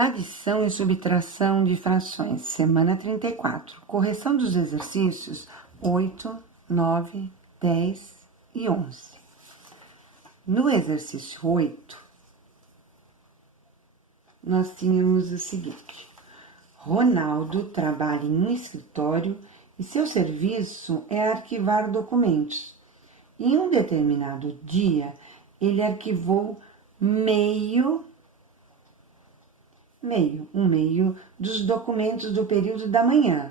Adição e subtração de frações, semana 34. Correção dos exercícios 8, 9, 10 e 11. No exercício 8, nós tínhamos o seguinte: Ronaldo trabalha em um escritório e seu serviço é arquivar documentos. Em um determinado dia, ele arquivou um meio dos documentos do período da manhã.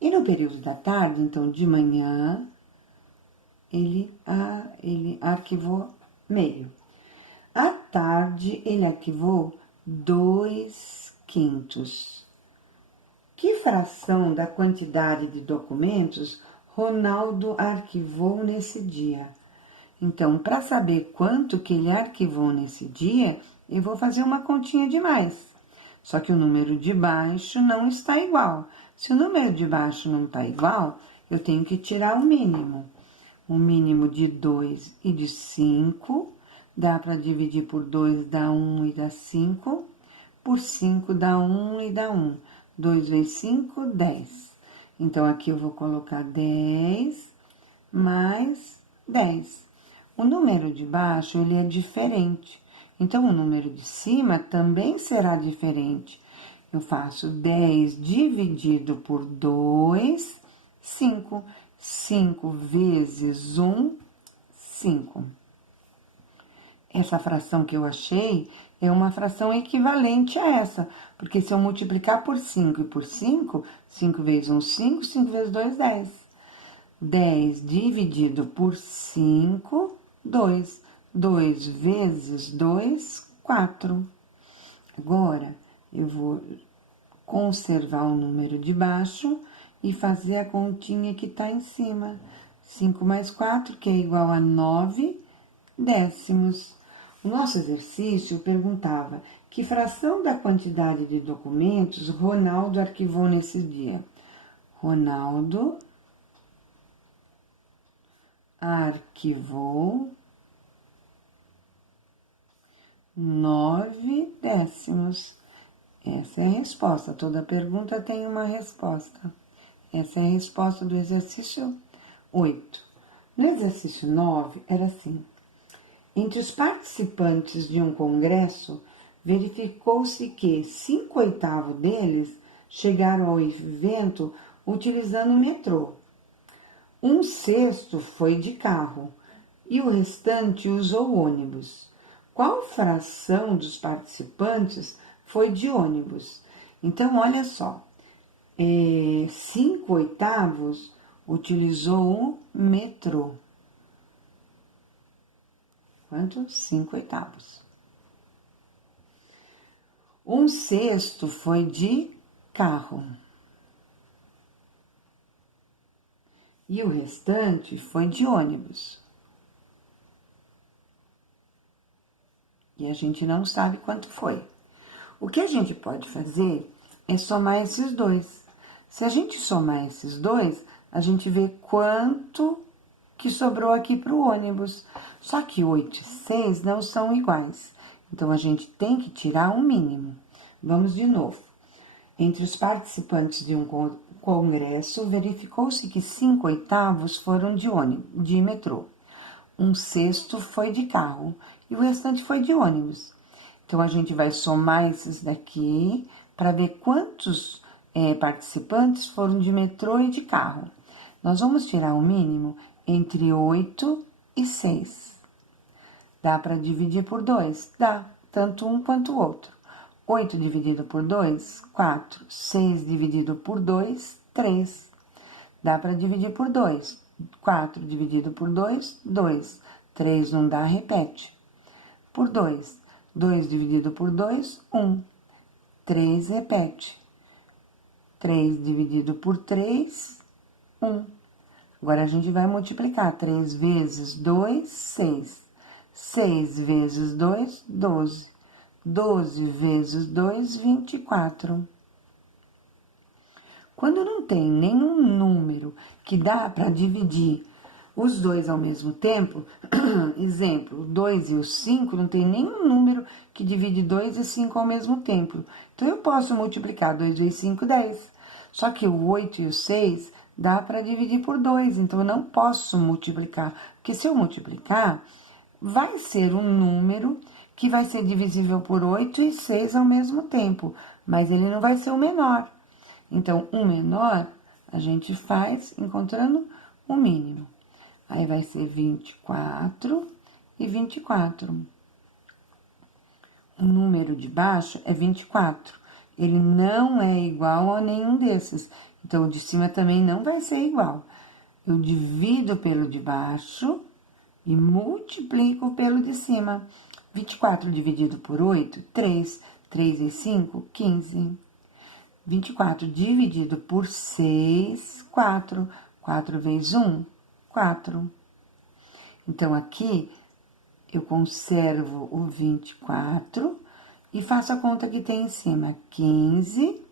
E no período da tarde, então de manhã, ele arquivou meio. À tarde, ele arquivou 2/5. Que fração da quantidade de documentos Ronaldo arquivou nesse dia? Então, para saber quanto que ele arquivou nesse dia, eu vou fazer uma continha de mais. Só que o número de baixo não está igual. Se o número de baixo não está igual, eu tenho que tirar o mínimo. O mínimo de 2 e de 5, dá para dividir por 2, dá 1 e dá 5. Por 5 dá 1 e dá 1. 2 vezes 5, 10. Então, aqui eu vou colocar 10 mais 10. O número de baixo, ele é diferente. Então, o número de cima também será diferente. Eu faço 10 dividido por 2, 5. 5 vezes 1, 5. Essa fração que eu achei é uma fração equivalente a essa, porque se eu multiplicar por 5 e por 5, 5 vezes 1, 5, 5 vezes 2, 10. 10 dividido por 5, 2. 2 vezes 2, 4. Agora, eu vou conservar o número de baixo e fazer a continha que está em cima. 5 mais 4, que é igual a 9 décimos. O nosso exercício perguntava que fração da quantidade de documentos Ronaldo arquivou nesse dia. Ronaldo arquivou 9 décimos. Essa é a resposta. Toda pergunta tem uma resposta. Essa é a resposta do exercício 8. No exercício 9, era assim: entre os participantes de um congresso, verificou-se que 5/8 deles chegaram ao evento utilizando o metrô. 1/6 foi de carro e o restante usou ônibus. Qual fração dos participantes foi de ônibus? Então, olha só, 5/8 utilizou o metrô. Quanto? 5/8. 1/6 foi de carro. E o restante foi de ônibus. E a gente não sabe quanto foi. O que a gente pode fazer é somar esses dois. Se a gente somar esses dois, a gente vê quanto que sobrou aqui para o ônibus. Só que 8 e 6 não são iguais. Então, a gente tem que tirar um mínimo. Vamos de novo. Entre os participantes de um congresso, verificou-se que 5/8 foram de metrô. 1/6 foi de carro e o restante foi de ônibus. Então, a gente vai somar esses daqui para ver quantos participantes foram de metrô e de carro. Nós vamos tirar o mínimo entre 8 e 6. Dá para dividir por 2? Dá, tanto um quanto o outro. 8 dividido por 2, 4. 6 dividido por 2, 3. Dá para dividir por 2. 4 dividido por 2, 2. 3 não dá, repete. Por 2. 2 dividido por 2, 1. 3 repete. 3 dividido por 3, 1. Agora, a gente vai multiplicar. 3 vezes 2, 6. 6 vezes 2, 12. 12 vezes 2, 24. Quando não tem nenhum número que dá para dividir os dois ao mesmo tempo, exemplo, o 2 e o 5, não tem nenhum número que divide 2 e 5 ao mesmo tempo. Então, eu posso multiplicar 2 vezes 5, 10. Só que o 8 e o 6 dá para dividir por 2, então eu não posso multiplicar. Porque se eu multiplicar, vai ser um número que vai ser divisível por 8 e 6 ao mesmo tempo, mas ele não vai ser o menor. Então, o menor a gente faz encontrando o mínimo. Aí vai ser 24 e 24. O número de baixo é 24. Ele não é igual a nenhum desses. Então, o de cima também não vai ser igual. Eu divido pelo de baixo e multiplico pelo de cima. 24 dividido por 8, 3. 3 e 5, 15. 24 dividido por 6, 4. 4 vezes 1, 4. Então, aqui, eu conservo o 24 e faço a conta que tem em cima. 15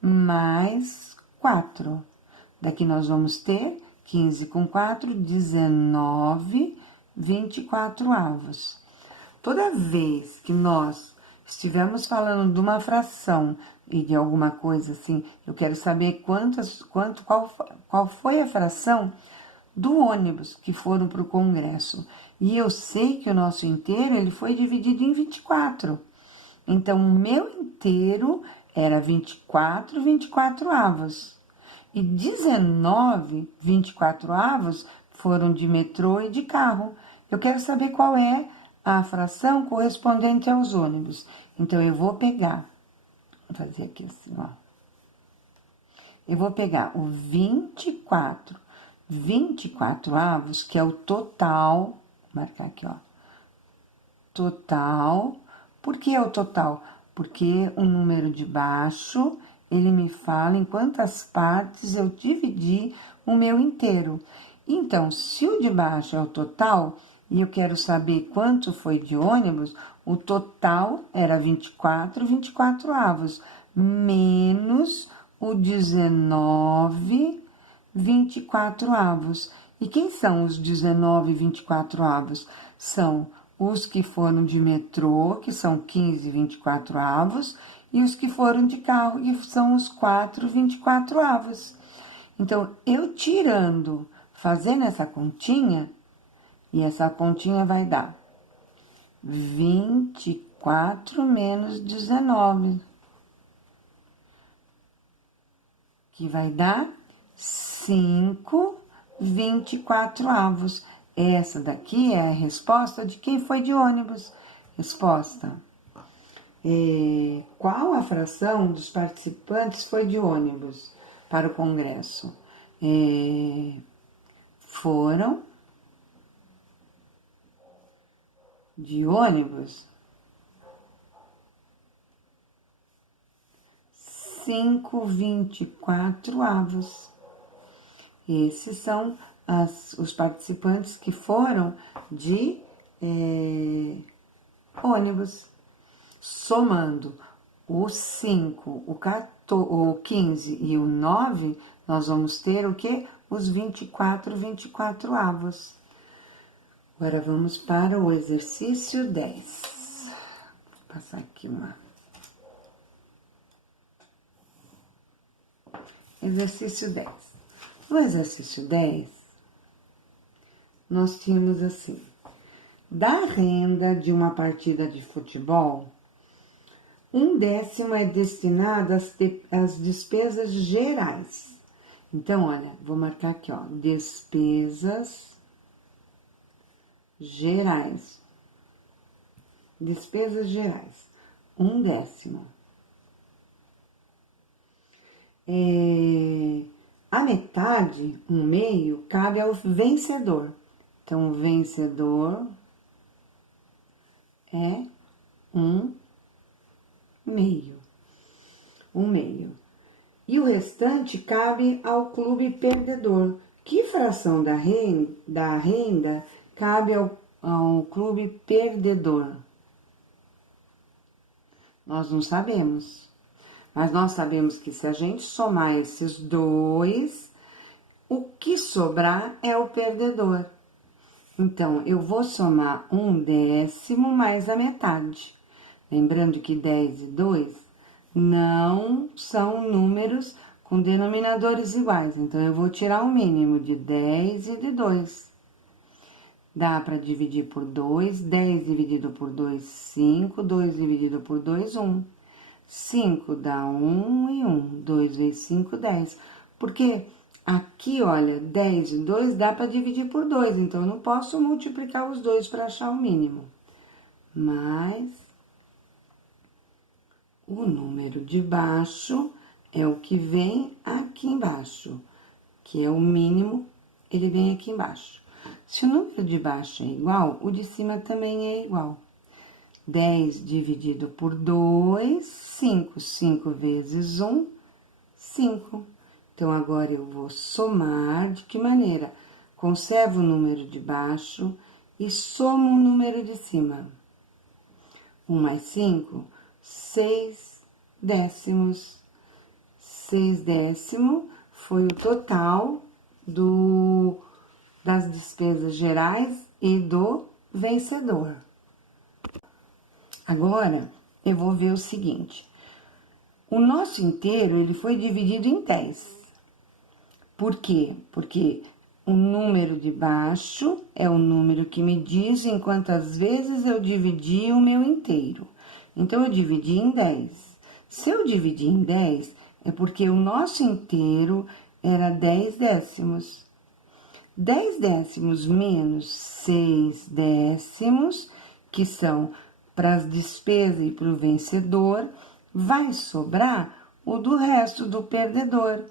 mais 4. Daqui nós vamos ter 15 com 4, 19, 24 avos. Toda vez que nós estivermos falando de uma fração e de alguma coisa assim, eu quero saber qual foi a fração do ônibus que foram para o congresso. E eu sei que o nosso inteiro ele foi dividido em 24. Então, o meu inteiro era 24, 24 avos. E 19, 24 avos foram de metrô e de carro. Eu quero saber qual é a fração correspondente aos ônibus. Então, eu vou pegar, vou fazer aqui assim, ó. Eu vou pegar o 24 avos, que é o total, vou marcar aqui, ó. Total. Por que é o total? Porque o número de baixo, ele me fala em quantas partes eu dividi o meu inteiro. Então, se o de baixo é o total, e eu quero saber quanto foi de ônibus, o total era 24 avos, menos o 19, 24 avos. E quem são os 19, 24 avos? São os que foram de metrô, que são 15, 24 avos, e os que foram de carro, que são os 4, 24 avos. Então, eu tirando, fazendo essa continha, e essa continha vai dar 24 menos 19, que vai dar 5, 24 avos. Essa daqui é a resposta de quem foi de ônibus. Resposta. Qual a fração dos participantes foi de ônibus para o congresso? Foram de ônibus 5, 24 avos. Esses são os participantes que foram de ônibus. Somando o 5, o 15 e o 9, nós vamos ter o quê? Os 24 avos. Agora, vamos para o exercício 10. Vou passar aqui uma. Exercício 10. No exercício 10, nós tínhamos assim: da renda de uma partida de futebol, 1/10 é destinado às despesas gerais. Então, olha, vou marcar aqui, ó, despesas gerais. Despesas gerais, 1/10. A metade, 1/2, cabe ao vencedor. Então, o vencedor é 1/2. 1/2. E o restante cabe ao clube perdedor. Que fração da renda cabe ao clube perdedor? Nós não sabemos. Mas nós sabemos que se a gente somar esses dois, O que sobrar é o perdedor. Então, eu vou somar 1/10 mais a metade. Lembrando que 10 e 2 não são números com denominadores iguais. Então, eu vou tirar o mínimo de 10 e de 2. Dá para dividir por 2, 10 dividido por 2, 5, 2 dividido por 2, 1. 5 dá 1 e 1, 2 vezes 5, 10. Porque aqui, olha, 10 e 2 dá para dividir por 2, então eu não posso multiplicar os dois para achar o mínimo. Mas o número de baixo é o que vem aqui embaixo, que é o mínimo, ele vem aqui embaixo. Se o número de baixo é igual, o de cima também é igual. 10 dividido por 2, 5. 5 vezes 1, 5. Então, agora eu vou somar. De que maneira? Conservo o número de baixo e somo o número de cima. 1 mais 5, 6 décimos. 6 décimos foi o total das despesas gerais e do vencedor. Agora, eu vou ver o seguinte. O nosso inteiro, ele foi dividido em 10. Por quê? Porque o número de baixo é o número que me diz em quantas vezes eu dividi o meu inteiro. Então, eu dividi em 10. Se eu dividir em 10, é porque o nosso inteiro era 10 décimos. 10 décimos menos 6 décimos, que são para as despesas e para o vencedor, vai sobrar o do resto do perdedor.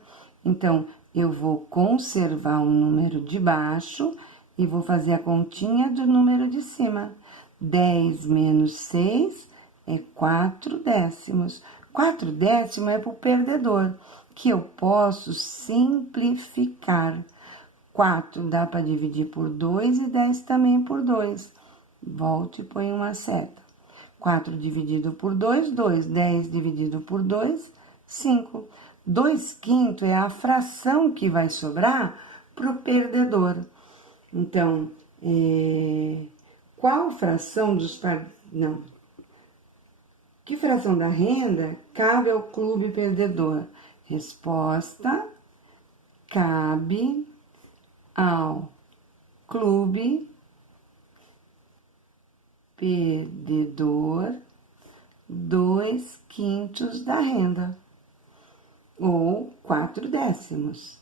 Então, eu vou conservar o número de baixo e vou fazer a continha do número de cima. 10 menos 6 é 4 décimos. 4 décimos é para o perdedor, que eu posso simplificar. 4 dá para dividir por 2 e 10 também por 2. Volto e põe uma seta. 4 dividido por 2, 2. 10 dividido por 2, 5. 2/5 é a fração que vai sobrar para o perdedor. Então, qual fração não. Que fração da renda cabe ao clube perdedor? Resposta: cabe ao clube perdedor 2/5 da renda, ou 4 décimos.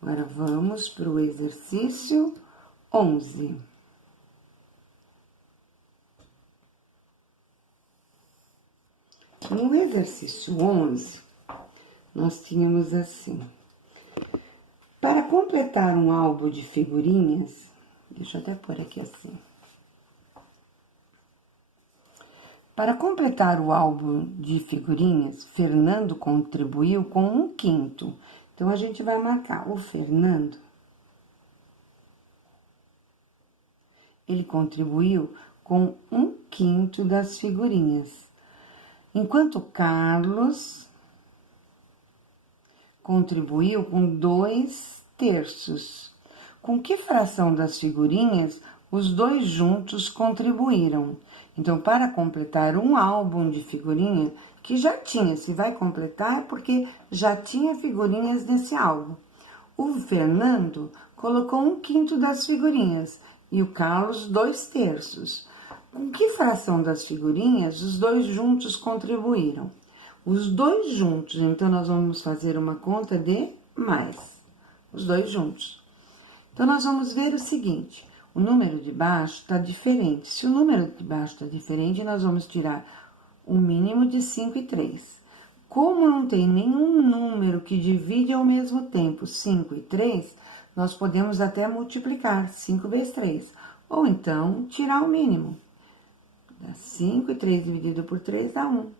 Agora, vamos para o exercício 11. No exercício 11, nós tínhamos assim: para completar um álbum de figurinhas, deixa eu até pôr aqui assim. Para completar o álbum de figurinhas, Fernando contribuiu com 1/5. Então, a gente vai marcar o Fernando. Ele contribuiu com 1/5 das figurinhas. Enquanto Carlos contribuiu com 2/3. Com que fração das figurinhas os dois juntos contribuíram? Então, para completar um álbum de figurinha, que já tinha, se vai completar é porque já tinha figurinhas nesse álbum. O Fernando colocou 1/5 das figurinhas e o Carlos 2/3. Com que fração das figurinhas os dois juntos contribuíram? Os dois juntos, então nós vamos fazer uma conta de mais. Os dois juntos. Então, nós vamos ver o seguinte: o número de baixo está diferente. Se o número de baixo está diferente, nós vamos tirar o mínimo de 5 e 3. Como não tem nenhum número que divide ao mesmo tempo 5 e 3, nós podemos até multiplicar 5 vezes 3. Ou então, tirar o mínimo. Dá 5 e 3 dividido por 3 dá 1.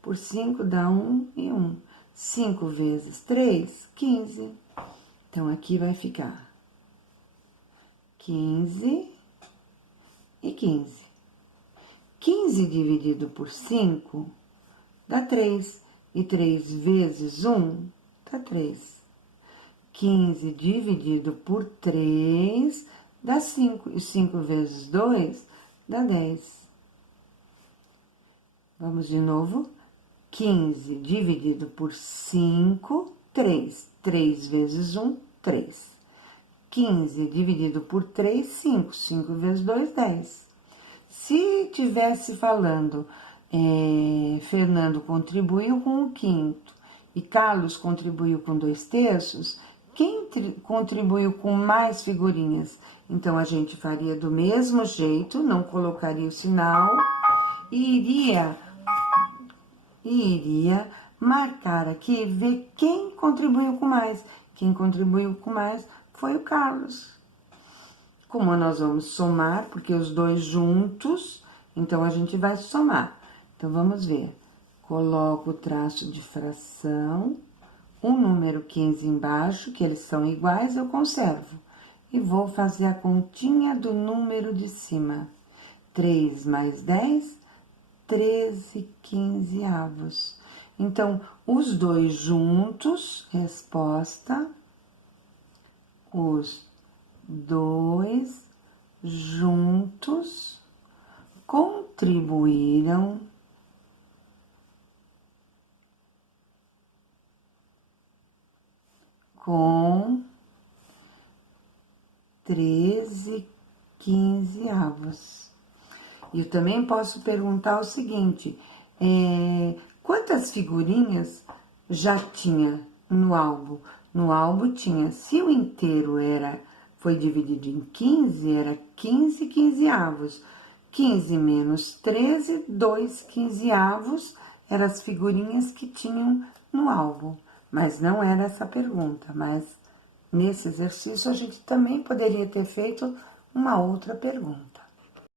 Por 5 dá 1 e 1. 5 vezes 3, 15. Então, aqui vai ficar 15 e 15. 15 dividido por 5 dá 3. E 3 vezes 1 dá 3. 15 dividido por 3 dá 5. E 5 vezes 2 dá 10. Vamos de novo. 15 dividido por 5, 3. 3 vezes 1, 3. 15 dividido por 3, 5. 5 vezes 2, 10. Se tivesse falando, Fernando contribuiu com o quinto e Carlos contribuiu com 2/3, quem contribuiu com mais figurinhas? Então, a gente faria do mesmo jeito, não colocaria o sinal e iria marcar aqui, ver quem contribuiu com mais. Quem contribuiu com mais foi o Carlos. Como nós vamos somar, porque os dois juntos, então a gente vai somar. Então, vamos ver. Coloco o traço de fração, o número 15 embaixo, que eles são iguais, eu conservo. E vou fazer a continha do número de cima. 3 mais 10, 13/15. Então, os dois juntos, resposta, os dois juntos contribuíram com 13/15. E eu também posso perguntar o seguinte, quantas figurinhas já tinha no álbum? No álbum tinha, se o inteiro foi dividido em 15, era 15/15. 15 menos 13, 2/15 eram as figurinhas que tinham no álbum. Mas não era essa pergunta, mas nesse exercício a gente também poderia ter feito uma outra pergunta.